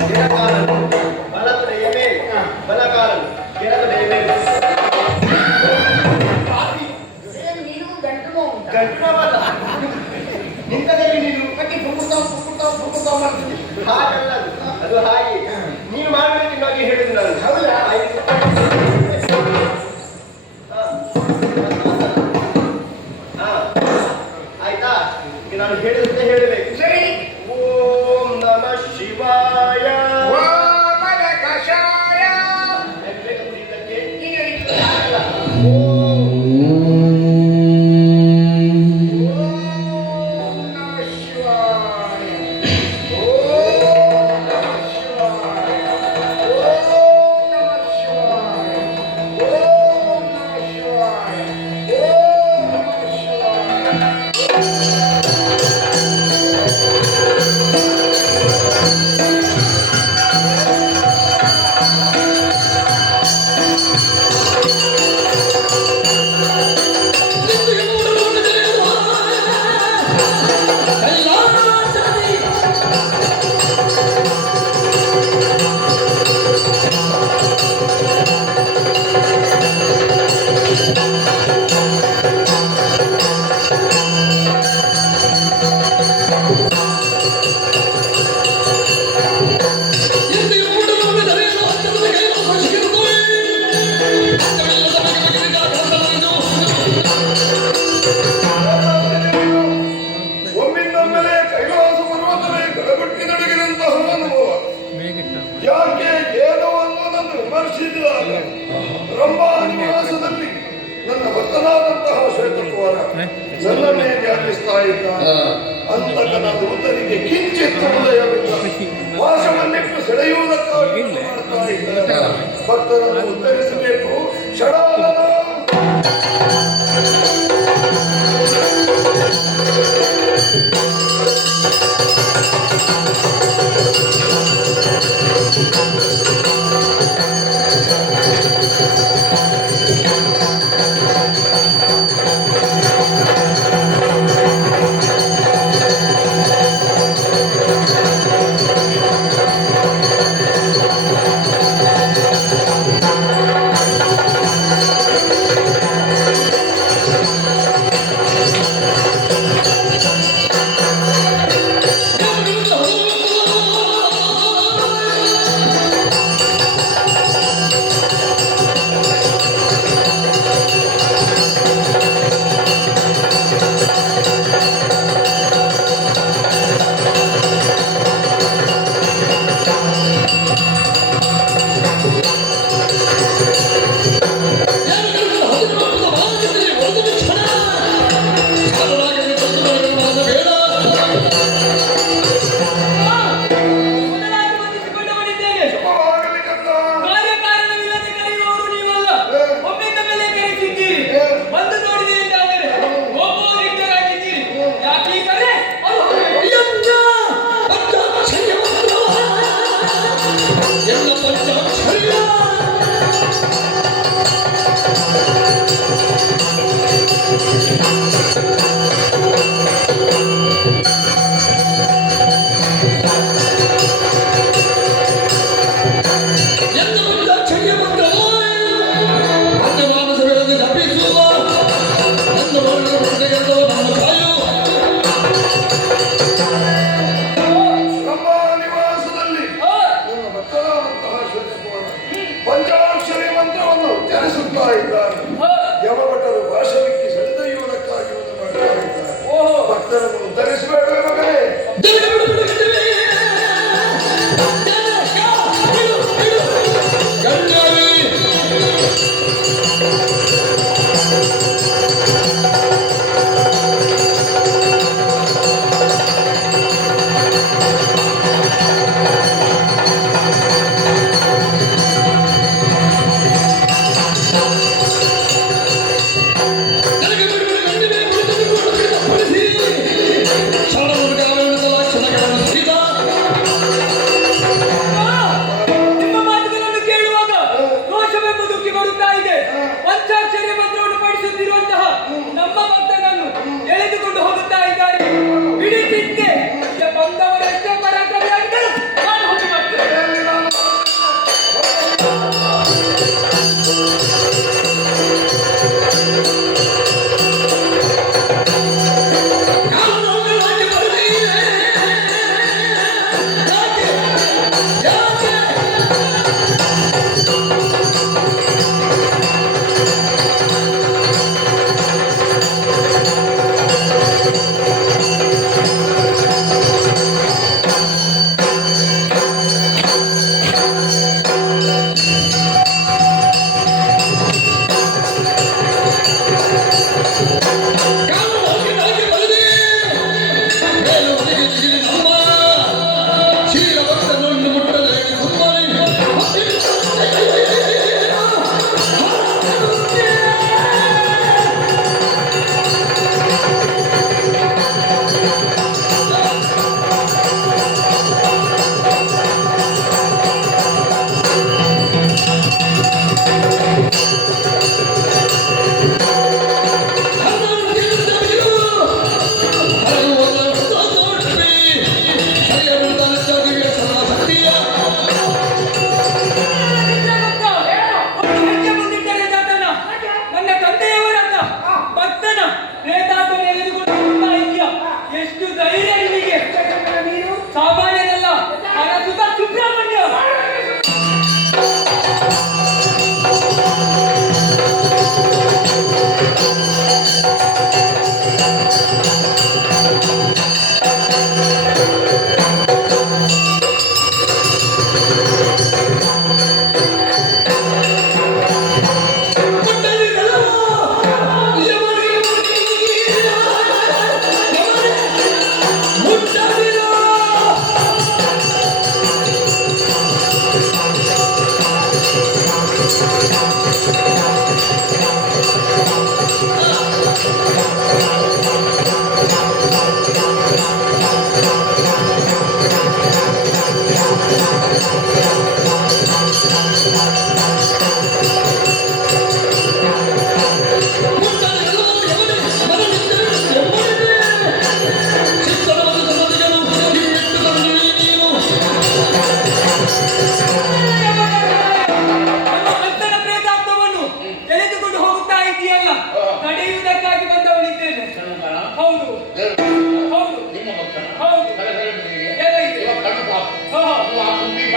ದಿನಕಾಲನು ಬಲತಡೆಯ ಮೇಲೆ ಬಲಕಾಲನು ಕೆಳಗಡೆಯ ಮೇಲೆ ಗಂಟವಲ್ಲ ನಿಂತದಲ್ಲಿ ನೀನು ಕಟ್ಟಿ ಪುಕ್ಕುತ್ತಾ ಮಾಡ್ತೀನಿ ಹಾಗಲ್ಲ ಅದು ಹಾಗೆ ನೀನು ಮಾಡಬೇಕೆಂದಾಗಿ ಹೇಳಿದ್ದು ನಾನು ಹೌದಾ ಆಯ್ತಾ ಈಗ ನಾನು ಹೇಳಿದಂತೆ ಹೇಳಬೇಕು ಸರಿ ಓಂ ನಮಃ ಶಿವಾಯ ಕಷಾಯ ರಂಭಾನಿವಾಸದಲ್ಲಿ ನನ್ನ ಭಕ್ತನಾದಂತಹ ಶ್ವೇತಕುಮಾರ ನನ್ನನ್ನೇ ಧ್ಯಾನಿಸ್ತಾ ಇದ್ದಾನೆ. ಅಂತಕನ ದೂತರಿಗೆ ಕಿಂಚಿತ್ ಹೃದಯವಿಲ್ಲ. ವಾಸವನ್ನಿಟ್ಟು ಸೆಳೆಯುವುದಕ್ಕಾಗಿ ಮಾಡ್ತಾ ಇದ್ದಾನೆ. ಭಕ್ತರನ್ನು ಉತ್ತರಿಸಬೇಕು. ಷಡಾನನ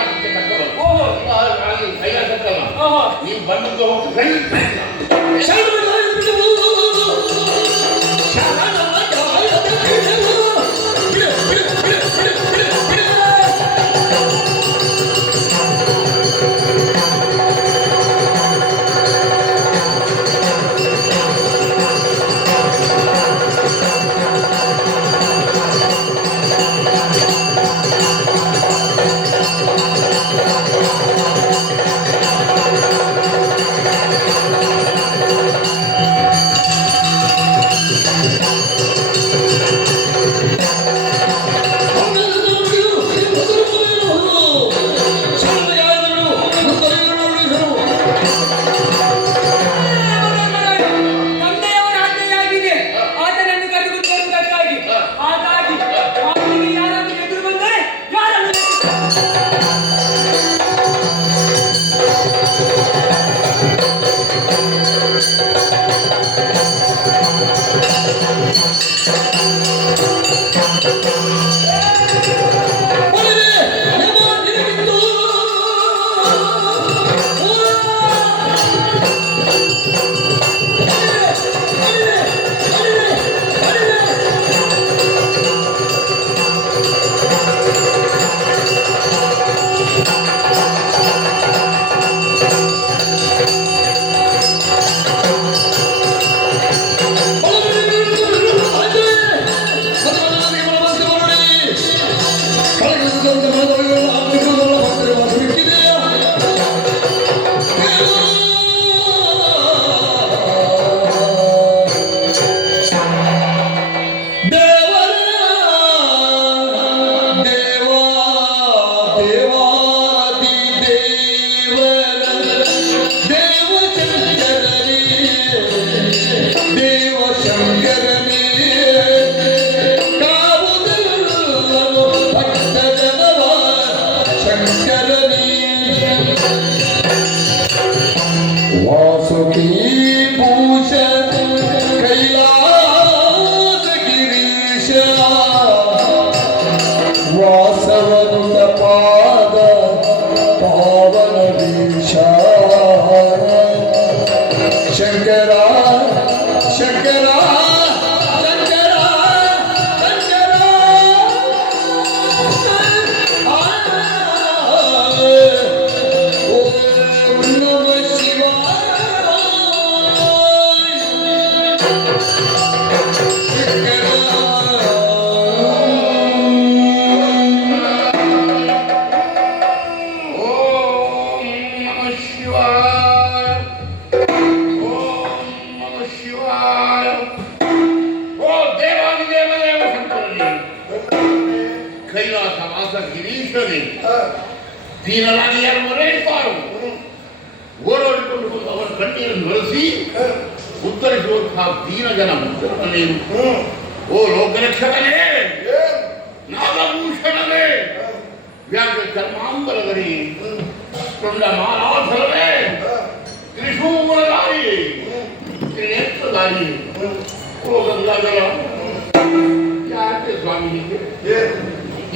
ಮಾತಕ್ಕೆ ತಕ್ಕವರು. ಓಹೋ. ಅಲ್ಲಿ ಕೈಲಾಸಕ್ಕಲ್ಲ. ಓಹೋ. ನೀವು ಬಂದದ್ದು ಹೋಗಿ ಕೈ ತಂದೆಯವರ ಆಜ್ಞೆಯಾಗಿದೆ ಆತನನ್ನು ಕರೆದುಕೊಂಡು ಬರುವುದಕ್ಕಾಗಿ. ಹಾಗಾಗಿ ಅವನಿಗೆ ಯಾರಾದರೂ ಎದುರು ಬಂದರೆ ಯಾರನ್ನು ವಾಸುಕಿ ಭೂಷಣ ಕೈಲಾಸ ಗಿರೀಶ ವಾಸವನುತ ಪಾದ ಪಾವನ ದೀಶ ಶಂಕರ ಶಂಕರ ಶಂಕರ ಶಂಕರ ಓಂ ನಮಃ ಶಿವಾಯ ಓಂ ನಮಃ ಶಿವಾಯ. ಓಂ ನಮಃ ಶಿವಾಯ. ಓ ದೇವಾದಿದೇವದೇವ ಶಂಕರನೇ, ಕೈಲಾಸ ವಾಸ ಗಿರೀಶನೇ, ದೀನರಾಗಿ ಯಾರು ಮೊರೆಯಿಡುತ್ತಾರೋ ಓಡೋಡಿಕೊಂಡು ಬಂದು ಅವರ ಕಣ್ಣೀರನ್ನು ಒರೆಸಿ ಉತ್ತರಿಸುವಂತಹ ದೀನ ಜನ ಮುಕ್ತರನೇನು. ಓ ಲೋಕರಕ್ಷಕನೇ, ನಾಗಭೂಷಣವೇ, ವ್ಯಾಘ್ರ ಚರ್ಮಾಂಬರಧರಿ, ತುಂಡ ಮಾಲಾಧರವೇ, ತ್ರಿಶೂಲಧಾರಿ, ತ್ರಿನೇತ್ರಧಾರಿ, ಓ ಗಂಗಾಧರ, ಯಾಕೆ ಸ್ವಾಮಿ ಹೀಗೆ?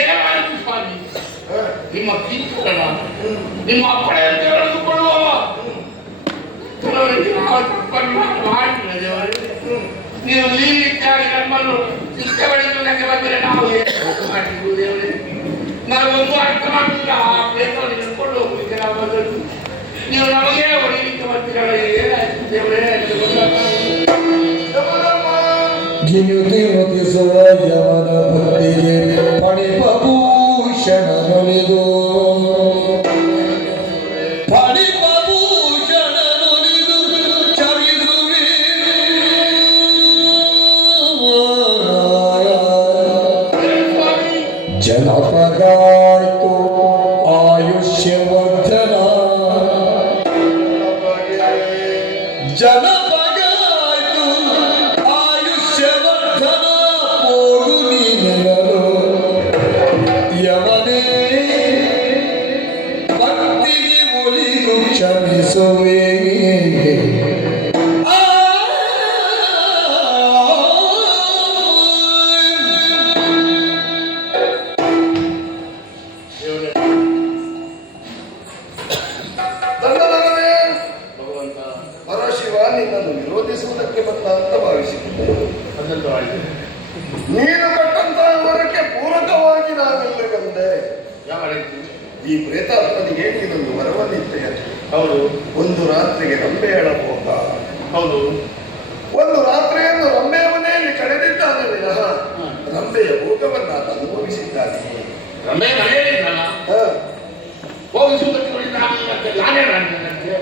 ಏನಾಯಿತು ಸ್ವಾಮಿ? ನಿಮ್ಮ ಕೀರ್ತನ, ನಿಮ್ಮ ಅಪ್ಪಣೆಯನ್ನು ತೆಗೆದುಕೊಳ್ಳುವವ ಕೆಲವರಿಗೆ ನಾವು ತಪ್ಪನ್ನು ಮಾಡಿಲ್ಲ ದೇವರೇ. ನೀವು ನೀರಿಕ್ಕಾಗಿ ನಮ್ಮನ್ನು ಇಷ್ಟಪಡಿಸುವುದಕ್ಕೆ ಬಂದರೆ ನಾವು ಮಾಡಿದ್ದು ದೇವರೇ. ನಾವೊಂದು ಅರ್ಥ ಮಾಡಲಿಲ್ಲ. ಆ ಪ್ಲೇಸನ್ನು ಹಿಡ್ಕೊಂಡು ಹೋಗಲಿಕ್ಕೆ ನಾವು ಬಂದದ್ದು. ನೀವು ನಮಗೆ ಹೊಡಿಲಿಕ್ಕೆ ಬರ್ತೀರಲ್ಲ, ಏನಾಯ್ತು ದೇವರೇ ಅಂತ ಗಿಯುತಿಸುವ ಯವನ ಭಕ್ತಿಗೆ ಫಣಿಪಭೂಷಣ ನುಲಿದು ಫಣಿಪಭೂಷಣ ನುಲಿದು ಚರಿದುವೆ ಜನಪಗಾಯ್ತು ಆಯುಷ್ಯವರ್ಧನ ಜನಪಗಾಯ್ತು ಆಯುಷ್ಯವರ್ಧನ ಪೋಡು ನೀನರು ಯವನೇ ಭಕ್ತಿಗೆ ಒಲಿದು ಕ್ಷಮಿಸುವೆ ದೇವರೇ ಯಾವಾಗೈತಿ? ಈ ಪ್ರೇತಾತ್ಮನಿಗೆ ನೀನೊಂದು ವರವನ್ನಿತ್ತೆ. ಹೌದು. ಒಂದು ರಾತ್ರಿಗೆ ರಂಬೆ ಹೇಳಬಹುದ? ಹೌದು. ಒಂದು ರಾತ್ರಿಯನ್ನು ರಂಬೆಯ ಮನೆಯಲ್ಲಿ ಕಳೆದಿದ್ದಾನೆ ವಿನಃ ರಂಬೆಯ ಭೋಗವನ್ನ ಆತ ಅನುಭವಿಸಿದ್ದಾನೆ. ರಮೆ ಮನೆಯಲ್ಲಿದ್ದಾನ? ಹೋಗಿಸುವುದಕ್ಕೆ ನಾನೇ ನನಗೆ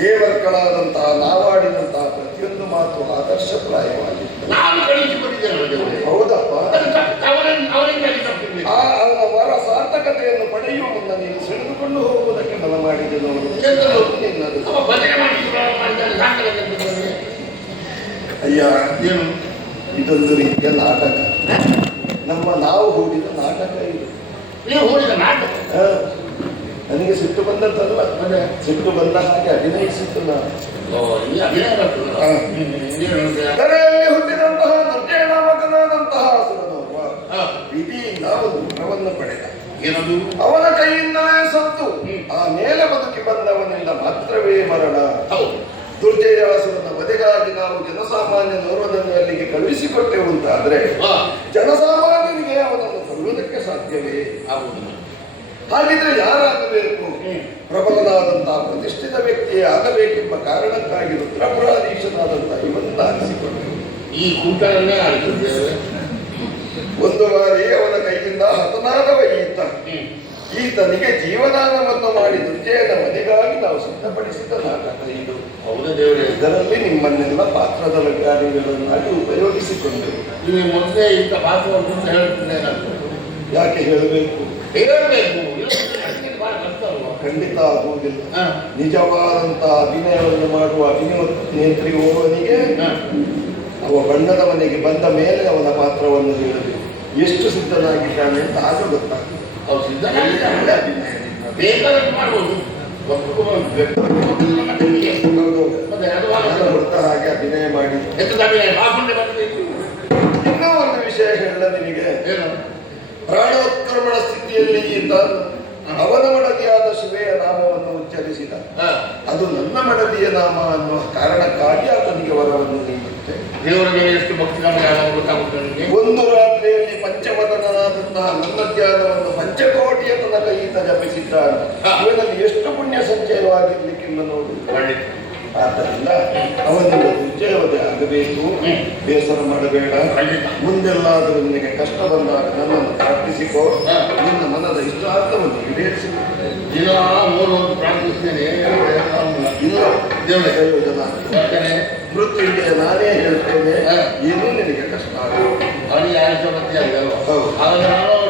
ದೇವರ್ಗಳಾದಂತಹ ನಾವಾಡಿದಂತಹ ಪ್ರತಿಯೊಂದು ಮಾತು ಆದರ್ಶಪ್ರಾಯವಾಗಿತ್ತು. ನಾನು ಕಳಿಸಿಕೊಟ್ಟಿದ್ದೇನೆ. ಹೌದಪ್ಪ. ಅವರಿಂದ ತಪ್ಪಿದೆ. ಅವನ ವರ ಸಾರ್ಥಕತೆಯನ್ನು ಪಡೆಯುವ ಮುನ್ನ ನೀನು ಸೆಳೆದುಕೊಂಡು ಹೋಗುವುದಕ್ಕೆ ಮನ ಮಾಡಿದೆನು. ಭಜನೆ ಮಾಡಿದ್ದಾರೆ. ಅಯ್ಯ, ಏನು ಇದೊಂದು ರೀತಿಯ ನಾಟಕ. ನಾವು ಹೂಡಿದ ನಾಟಕ ಇದು. ನೀವು ಹೋಗಿದ ನಾಟಕ? ನನಗೆ ಸಿಟ್ಟು ಬಂದದ್ದಲ್ಲ, ಸಿಟ್ಟು ಬಂದ ಹಾಗೆ ಅಭಿನಯಿಸಿದ್ದು ನಾನು. ಕರೆಯಲ್ಲಿ ಹುಟ್ಟಿದಂತಹ ದುರ್ಜಯ ನಾಮಕನಾದಂತಹ ಅಸುರನೋರ್ವ ವಿಧಿಯಿಂದ ಒಂದು ವರವನ್ನು ಪಡೆದ. ಏನದು? ಅವನ ಕೈಯಿಂದಲೇ ಸತ್ತು ಆ ಮೇಲೆ ಬದುಕಿ ಬಂದವನಿಂದ ಮಾತ್ರವೇ ಮರಣ. ದುರ್ಜಯಾಸುರನ ವಧೆಗಾಗಿ ನಾವು ಜನಸಾಮಾನ್ಯನೋರ್ವನನ್ನು ಅಲ್ಲಿಗೆ ಕಳುಹಿಸಿಕೊಟ್ಟೆವು ಅಂತಾದ್ರೆ ಜನಸಾಮಾನ್ಯನಿಗೆ ಅವನನ್ನು ಕೊಲ್ಲುವುದಕ್ಕೆ ಸಾಧ್ಯವೇ? ಹಾಗಿದ್ರೆ ಯಾರಾಗಬೇಕು? ಪ್ರಬಲನಾದಂತಹ ಪ್ರತಿಷ್ಠಿತ ವ್ಯಕ್ತಿಯೇ ಆಗಬೇಕೆಂಬ ಕಾರಣಕ್ಕಾಗಿ ರುದ್ರಪುರಾಧೀಶನಾದಂತಹ ಇವನ್ನ ಆರಿಸಿಕೊಂಡರು. ಈ ಕೂಟವನ್ನೇ ಆರಿಸಿದ್ದೇವೆ. ಒಂದು ಬಾರಿ ಅವನ ಕೈಯಿಂದ ಹತನಾದವ ಈತನಿಗೆ ಜೀವದಾನವನ್ನು ಮಾಡಿ ದುರ್ಜಯನ ಮನೆಗಾಗಿ ನಾವು ಸಿದ್ಧಪಡಿಸಿದ ನಾಟಕ ಇದು. ಇದರಲ್ಲಿ ನಿಮ್ಮನ್ನೆಲ್ಲ ಪಾತ್ರದ ಲಗ್ಗಾರಿಗಳನ್ನಾಗಿ ಉಪಯೋಗಿಸಿಕೊಂಡೆವು. ನೀವು ಮೊದಲೇ ಇಂಥ ಪಾತ್ರವನ್ನು ಹೇಳುತ್ತಿದ್ದೇನೆ. ಯಾಕೆ ಹೇಳಬೇಕು? ಹೇಳಬೇಕು. ಖಂಡಿತ ಆಗುವುದಿಲ್ಲ. ನಿಜವಾದಂತಹ ಅಭಿನಯವನ್ನು ಮಾಡುವ ಅಭಿನೇತ್ರಿ ಓರ್ವನಿಗೆ ಅವ ಬಣ್ಣದ ಮನೆಗೆ ಬಂದ ಮೇಲೆ ಅವನ ಪಾತ್ರವನ್ನು ಹೇಳಬೇಕು. ಎಷ್ಟು ಸಿದ್ಧನಾಗಿದ್ದಾನೆ ಅಂತ ಆಗ ಗೊತ್ತಾಗ್ತದೆ. ಅವ್ರು ಸಿದ್ಧನಾಗಿದ್ದಾನೆ. ಬೇಕಾದ್ರೆ ಮಾಡ್ಬೋದು. ಹಾಗೆ ಅಭಿನಯ ಮಾಡಿ ಇನ್ನೂ ಒಂದು ವಿಷಯ ಹೇಳ ನಿನಗೆ. ಪ್ರಾಣೋತ್ಕ್ರಮಣ ಸ್ಥಿತಿಯಲ್ಲಿ ಈತ ಅವನ ಮಡದಿಯಾದ ಶಿವೆಯ ನಾಮವನ್ನು ಉಚ್ಚರಿಸಿದ. ಅದು ನನ್ನ ಮಡದಿಯ ನಾಮ ಅನ್ನುವ ಕಾರಣಕ್ಕಾಗಿ ಆತನಿಗೆ ವರವನ್ನು ನೀಡುತ್ತೆ. ದೇವರ ಮೇಲೆ ಎಷ್ಟು ಭಕ್ತಿ ಗೊತ್ತಾಗುತ್ತದೆ. ಒಂದು ರಾತ್ರಿಯಲ್ಲಿ ಪಂಚಮತನಾದಂತಹ ನನ್ನ ಧ್ಯಾನವನ್ನು ಪಂಚಕೋಟಿಯ ತನಕ ಈತ ಜಪಿಸಿದ್ದಾನೆ. ಇವನಲ್ಲಿ ಎಷ್ಟು ಪುಣ್ಯ ಸಂಚಯವಾಗಿರ್ಲಿಕ್ಕಿಲ್ಲ ನೋಡು. ಆದ್ದರಿಂದ ಅವನಿಂದ ದುರ್ಜಯವಧೆ ಆಗಬೇಕು. ಬೇಸರ ಮಾಡಬೇಡ. ಮುಂದೆಲ್ಲಾದರೂ ನಿನಗೆ ಕಷ್ಟ ಬಂದಾಗ ನನ್ನನ್ನು ಪ್ರಾರ್ಥಿಸಿಕೋ. ನಿನ್ನ ಮನದ ಇಷ್ಟಾರ್ಥವನ್ನು ಈಡೇರಿಸಿಕೊಳ್ಳುತ್ತೇನೆ. ದಿನ 3 ಹೊತ್ತು ಪ್ರಾರ್ಥಿಸ್ತೇನೆ. ಇಲ್ಲ ಪ್ರಯೋಜನ. ಮೃತ್ಯುಂಜಯ ನಾನೇ ಹೇಳ್ತೇನೆ. ಏನೂ ನಿನಗೆ ಕಷ್ಟ ಆಗುತ್ತೆ. ಅವನಿಗೆ ಆಯುಷ ಮತ್ತೆ ಆಗಲ್ಲ. ಆಗ ನಾನು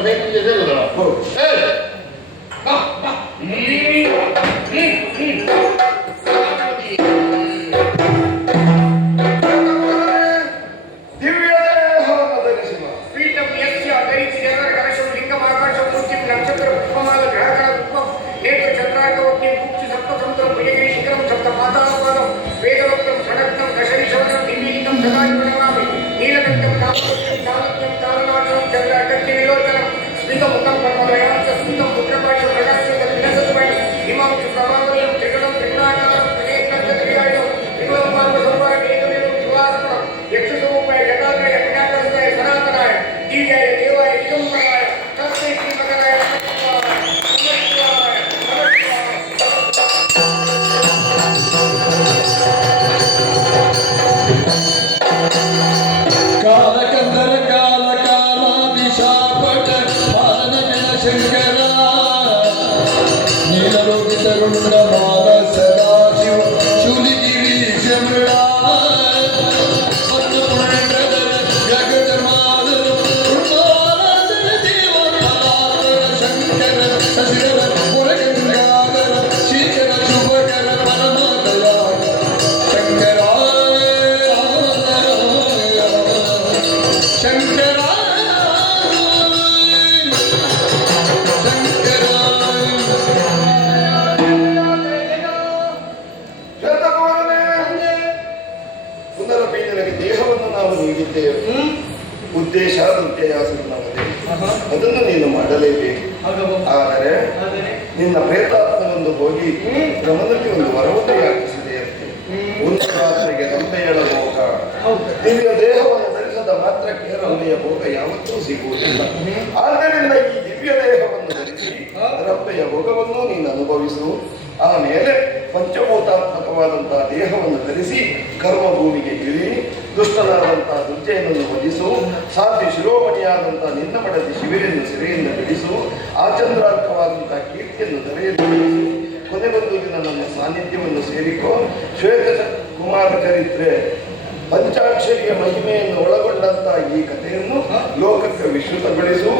ಉದ್ದೇಶ ದುರ್ಜಯಾಸುರನವದೇ. ಅದನ್ನು ನೀನು ಮಾಡಲೇಬೇಕು. ಆದರೆ ನಿನ್ನ ಪ್ರೇತಾತ್ಮನೊಂದು ಹೋಗಿ ಕ್ರಮದಲ್ಲಿ ಒಂದು ವರವನ್ನು ಯಾಚಿಸಿದೆ ಅಂತೆ. ಒಂದು ರಾತ್ರಿಗೆ ರಂಬೆಯಳ ಭೋಗ. ದಿವ್ಯ ದೇಹವನ್ನು ಧರಿಸದ ಮಾತ್ರಕ್ಕೆ ರಂಬೆಯ ಭೋಗ ಯಾವತ್ತೂ ಸಿಗುವುದಿಲ್ಲ. ಆದ್ದರಿಂದ ಈ ದಿವ್ಯ ದೇಹವನ್ನು ಕರ್ಮ ಭೂಮಿಗೆ ಇಳಿ ದುಷ್ಟನಾದಂತಹ ದುರ್ಜಯನನ್ನು ವಧಿಸು ಸಾಧ್ವಿ ಶಿರೋಮಣಿಯಾದಂತಹ ನಿನ್ನ ಮಡದಿ ಶಿಬಿರನ್ನು ಸೆರೆಯಿಂದ ಬಿಡಿಸು ಆಚಂದ್ರಾರ್ಕವಾದಂತಹ ಕೀರ್ತಿಯನ್ನು ಧರೆಯಲ್ಲಿ ಬಿಡಿಸು ಕೊನೆಗೊಂದು ದಿನ ನನ್ನ ಸಾನ್ನಿಧ್ಯವನ್ನು ಸೇರಿಕೋ ಶ್ವೇತ ಕುಮಾರ ಚರಿತ್ರೆ ಪಂಚಾಕ್ಷರಿಯ ಮಹಿಮೆಯನ್ನು ಒಳಗೊಂಡಂತಹ ಈ ಕಥೆಯನ್ನು ಲೋಕಕ್ಕೆ ವಿಶ್ರುತಗೊಳಿಸು.